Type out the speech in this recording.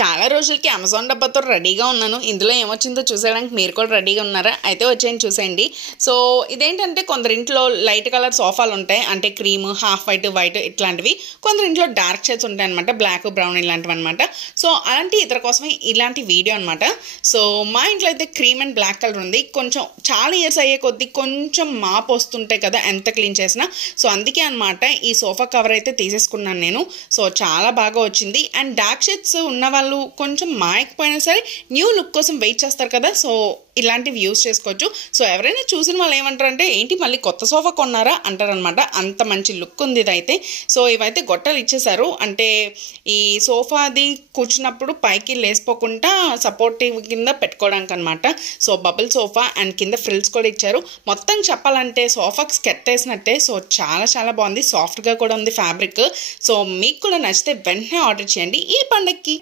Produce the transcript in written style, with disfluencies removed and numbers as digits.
చాలా రోజులకి అమెజాన్ డబ్బాతో రెడీగా ఉన్నాను. ఇందులో ఏమొచ్చిందో చూసేయడానికి మీరు కూడా రెడీగా ఉన్నారా? అయితే వచ్చేయండి చూసేయండి. సో ఇదేంటంటే కొందరింట్లో లైట్ కలర్ సోఫాలు ఉంటాయి, అంటే క్రీమ్, హాఫ్ వైట్, వైట్ ఇట్లాంటివి. కొందరింట్లో డార్క్ షేడ్స్ ఉంటాయి అనమాట, బ్లాక్, బ్రౌన్ ఇలాంటివి అనమాట. సో అలాంటి ఇతర కోసమే ఇలాంటి వీడియో అనమాట. సో మా ఇంట్లో అయితే క్రీమ్ అండ్ బ్లాక్ కలర్ ఉంది. కొంచెం చాలా ఇయర్స్ అయ్యే కొద్దీ కొంచెం మాపు వస్తుంటాయి కదా ఎంత క్లీన్ చేసినా. సో అందుకే అనమాట ఈ సోఫా కవర్ అయితే తీసేసుకున్నాను నేను. సో చాలా బాగా వచ్చింది. అండ్ డార్క్ షేడ్స్ ఉన్న వాళ్ళు కొంచెం మాయకపోయినా సరే న్యూ లుక్ కోసం వెయిట్ చేస్తారు కదా, సో ఇలాంటివి యూజ్ చేసుకోవచ్చు. సో ఎవరైనా చూసిన వాళ్ళు ఏమంటారంటే ఏంటి మళ్ళీ కొత్త సోఫా కొన్నారా అంటారనమాట. అంత మంచి లుక్ ఉంది ఇదైతే. సో ఇవైతే గొట్టాలు ఇచ్చేసారు, అంటే ఈ సోఫాది కూర్చున్నప్పుడు పైకి లేసిపోకుండా సపోర్టివ్ కింద పెట్టుకోవడానికి అనమాట. సో బబుల్ సోఫా అండ్ కింద ఫ్రిల్స్ కూడా ఇచ్చారు. మొత్తం చెప్పాలంటే సోఫాకి స్కెట్ వేసినట్టే. సో చాలా చాలా బాగుంది, సాఫ్ట్గా కూడా ఉంది ఫ్యాబ్రిక్. సో మీకు కూడా నచ్చితే వెంటనే ఆర్డర్ చేయండి ఈ పండగకి.